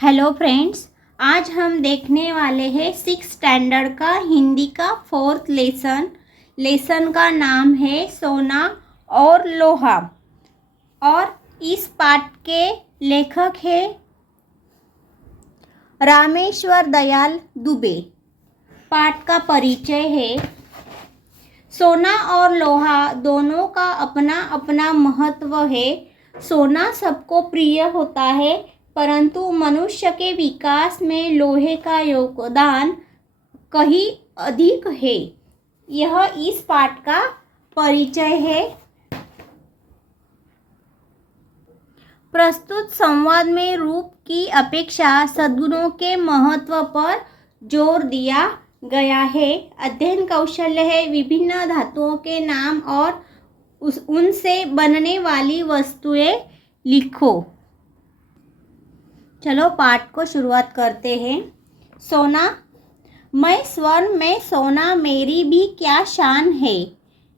Hello friends, आज हम देखने वाले हैं 6 स्टैंडर्ड का हिंदी का 4th लेसन का नाम है सोना और लोहा। और इस पाठ के लेखक है रामेश्वर दयाल दुबे। पाठ का परिचय है। सोना और लोहा दोनों का अपना अपना महत्व है। सोना सबको प्रिय होता है, परंतु मनुष्य के विकास में लोहे का योगदान कहीं अधिक है। यह इस पाठ का परिचय है। प्रस्तुत संवाद में रूप की अपेक्षा सद्गुणों के महत्व पर जोर दिया गया है। अध्ययन कौशल्य है विभिन्न धातुओं के नाम और उनसे बनने वाली वस्तुएं लिखो। चलो पाठ को शुरुआत करते हैं। सोना, मैं स्वर्ण में सोना, मेरी भी क्या शान है।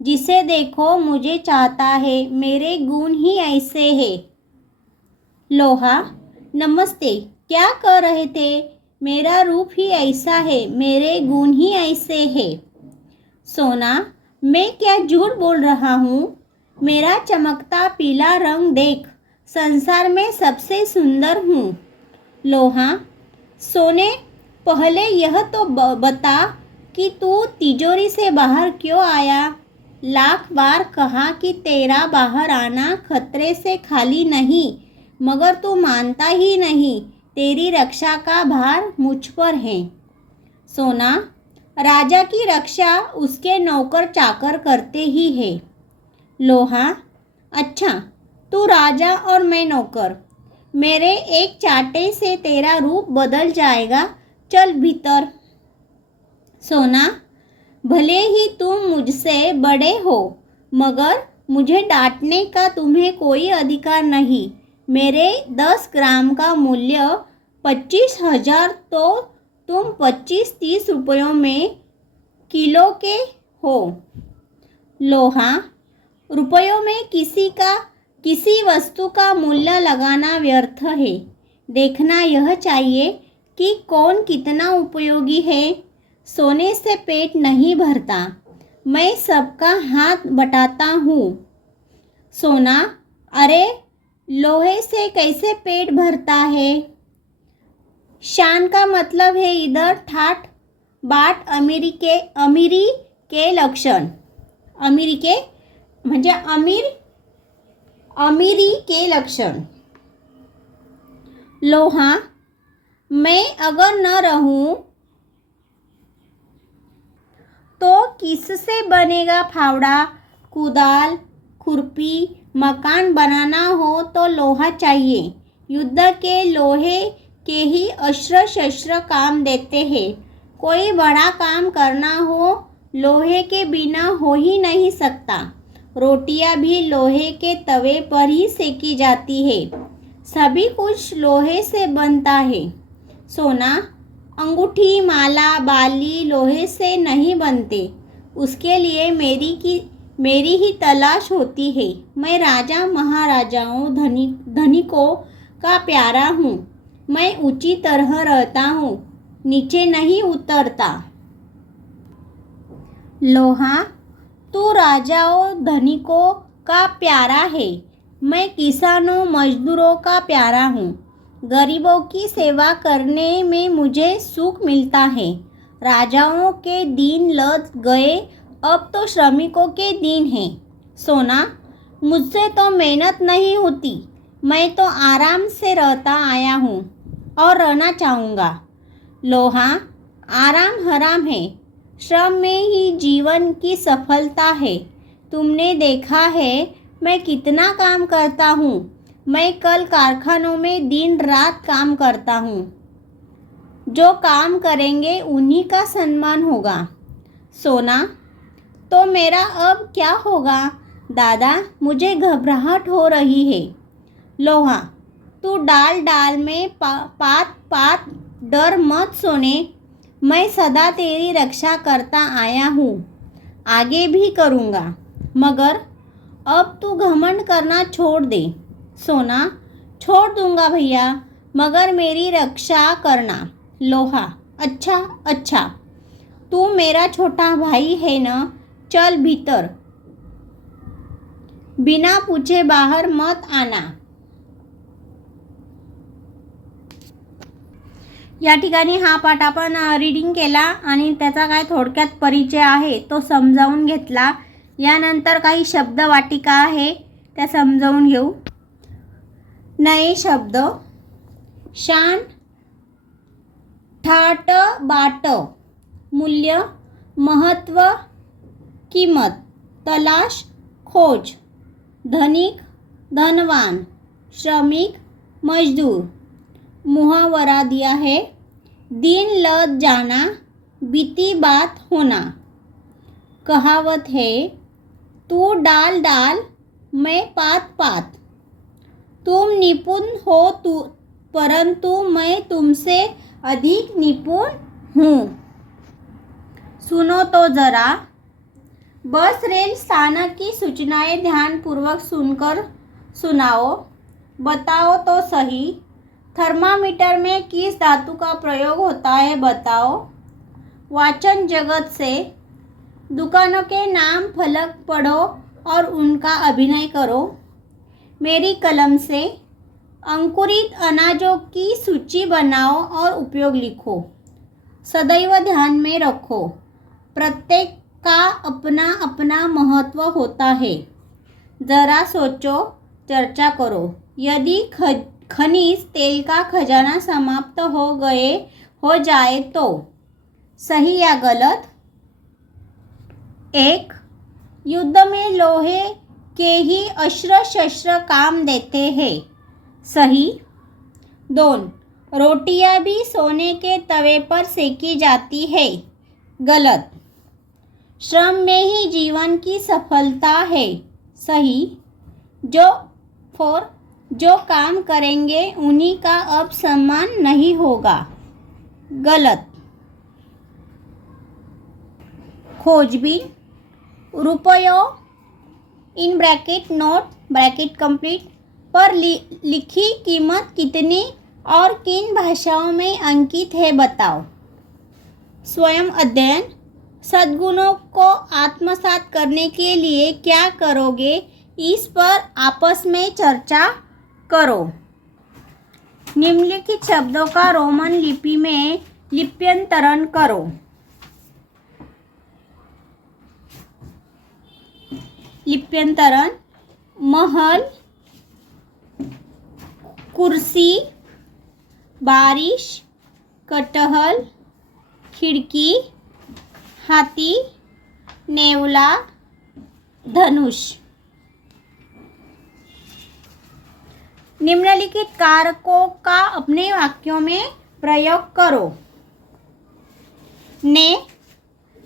जिसे देखो मुझे चाहता है, मेरे गुण ही ऐसे है। लोहा, नमस्ते, क्या कर रहे थे। मेरा रूप ही ऐसा है, मेरे गुण ही ऐसे है। सोना, मैं क्या झूठ बोल रहा हूँ। मेरा चमकता पीला रंग देख, संसार में सबसे सुंदर हूँ। लोहा, सोने, पहले यह तो बता कि तू तिजोरी से बाहर क्यों आया। लाख बार कहा कि तेरा बाहर आना खतरे से खाली नहीं, मगर तू मानता ही नहीं। तेरी रक्षा का भार मुझ पर है। सोना, राजा की रक्षा उसके नौकर चाकर करते ही है। लोहा, अच्छा, तू राजा और मैं नौकर। मेरे एक चाटे से तेरा रूप बदल जाएगा। चल भीतर। सोना, भले ही तुम मुझसे बड़े हो, मगर मुझे डांटने का तुम्हें कोई अधिकार नहीं। मेरे 10 ग्राम का मूल्य 25,000, तो तुम 25-30 रुपयों में किलो के हो। लोहा, रुपयों में किसी वस्तु का मूल्य लगाना व्यर्थ है। देखना यह चाहिए कि कौन कितना उपयोगी है। सोने से पेट नहीं भरता, मैं सबका हाथ बटाता हूँ। सोना, अरे लोहे से कैसे पेट भरता है। शान का मतलब है इधर ठाट बाट अमीरी के लक्षण। म्हणजे अमीरी के लक्षण। लोहा, मैं अगर न रहूं तो किससे बनेगा फावड़ा, कुदाल, खुरपी। मकान बनाना हो तो लोहा चाहिए। युद्ध के लोहे के ही अस्त्र शस्त्र काम देते हैं। कोई बड़ा काम करना हो, लोहे के बिना हो ही नहीं सकता। रोटियां भी लोहे के तवे पर ही सेकी जाती है। सभी कुछ लोहे से बनता है। सोना, अंगूठी, माला, बाली लोहे से नहीं बनते। उसके लिए मेरी ही तलाश होती है। मैं राजा महाराजाओं धनिकों का प्यारा हूँ। मैं ऊंची तरह रहता हूँ, नीचे नहीं उतरता। लोहा, तू राजाओं धनिकों का प्यारा है, मैं किसानों मजदूरों का प्यारा हूँ। गरीबों की सेवा करने में मुझे सुख मिलता है। राजाओं के दिन लद गए, अब तो श्रमिकों के दिन हैं। सोना, मुझसे तो मेहनत नहीं होती। मैं तो आराम से रहता आया हूँ और रहना चाहूँगा। लोहा, आराम हराम है, श्रम में ही जीवन की सफलता है। तुमने देखा है मैं कितना काम करता हूँ। मैं कल कारखानों में दिन रात काम करता हूँ। जो काम करेंगे उन्हीं का सम्मान होगा। सोना, तो मेरा अब क्या होगा। दादा, मुझे घबराहट हो रही है। लोहा, तू डाल में पात डर मत सोने। मैं सदा तेरी रक्षा करता आया हूँ, आगे भी करूँगा, मगर अब तू घमंड करना छोड़ दे। सोना, छोड़ दूँगा भैया, मगर मेरी रक्षा करना। लोहा, अच्छा अच्छा, तू मेरा छोटा भाई है ना, चल भीतर, बिना पूछे बाहर मत आना। या ठिकाणी हा पाठ आपण रीडिंग केला आणि त्याचा काय थोडक्यात परिचय आहे तो समजावून घेतला। यानंतर काही शब्द वाटिका आहे त्या समजावून घेऊ। नए शब्द, शान, ठाट बाट, मूल्य, महत्व, कीमत, तलाश, खोज, धनिक, धनवान, श्रमिक, मजदूर। मुहावरा दिया है, दिन लद जाना, बीती बात होना। कहावत है, तू डाल डाल, मैं पात पात। तुम निपुण हो परंतु मैं तुमसे अधिक निपुण हूँ। सुनो तो जरा, बस रेल स्थानक की सूचनाएं ध्यानपूर्वक सुनकर सुनाओ। बताओ तो सही, थर्मामीटर में किस धातु का प्रयोग होता है बताओ। वाचन जगत से दुकानों के नाम फलक पढ़ो और उनका अभिनय करो। मेरी कलम से अंकुरित अनाजों की सूची बनाओ और उपयोग लिखो। सदैव ध्यान में रखो, प्रत्येक का अपना अपना महत्व होता है। जरा सोचो, चर्चा करो। यदि खनिज तेल का खजाना समाप्त हो जाए तो सही या गलत। 1. युद्ध में लोहे के ही अस्त्र शस्त्र काम देते हैं। सही। 2. रोटियां भी सोने के तवे पर सेकी जाती है। गलत। श्रम में ही जीवन की सफलता है। सही। जो काम करेंगे उन्हीं का अब सम्मान नहीं होगा। गलत। खोजबीन, रुपयों in bracket note bracket complete पर लिखी कीमत कितनी और किन भाषाओं में अंकित है बताओ। स्वयं अध्ययन, सद्गुणों को आत्मसात करने के लिए क्या करोगे, इस पर आपस में चर्चा करो। निम्नलिखित शब्दों का रोमन लिपि में लिप्यंतरण करो। लिप्यंतरण, महल, कुर्सी, बारिश, कटहल, खिड़की, हाथी, नेवला, धनुष। निम्नलिखित कारकों का अपने वाक्यों में प्रयोग करो। ने,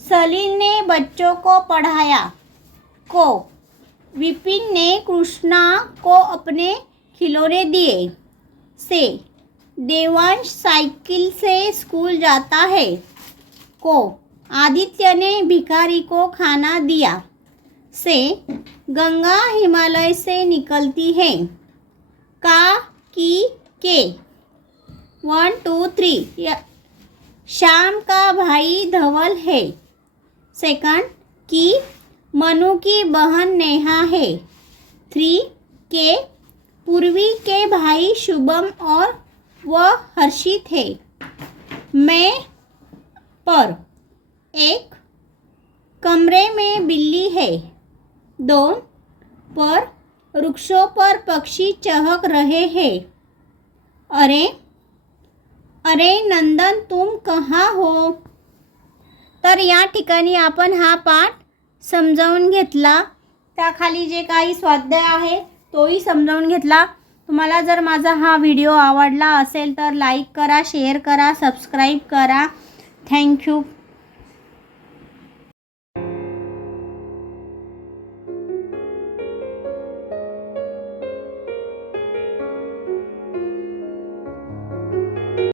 सलील ने बच्चों को पढ़ाया। को, विपिन ने कृष्णा को अपने खिलौने दिए। से, देवांश साइकिल से स्कूल जाता है। को, आदित्य ने भिखारी को खाना दिया। से, गंगा हिमालय से निकलती है। का, की, के। 1 2 3। श्याम का भाई धवल है। सेकंड, की, मनु की बहन नेहा है। 3 के, पूर्वी के भाई शुभम और वह हर्षित है। मैं, पर। 1, कमरे में बिल्ली है। 2, पर वृक्षों पर पक्षी चहक रहे हैं। अरे नंदन, तुम कहाँ हो। तर या ठिकाणी आपण हा पाठ समजावून घेतला। त्याखाली जे काही स्वाध्याय आहे तोही समजावून घेतला। तुम्हाला जर माझा हा व्हिडिओ आवडला असेल तर लाईक करा, शेअर करा, सबस्क्राईब करा। थँक्यू।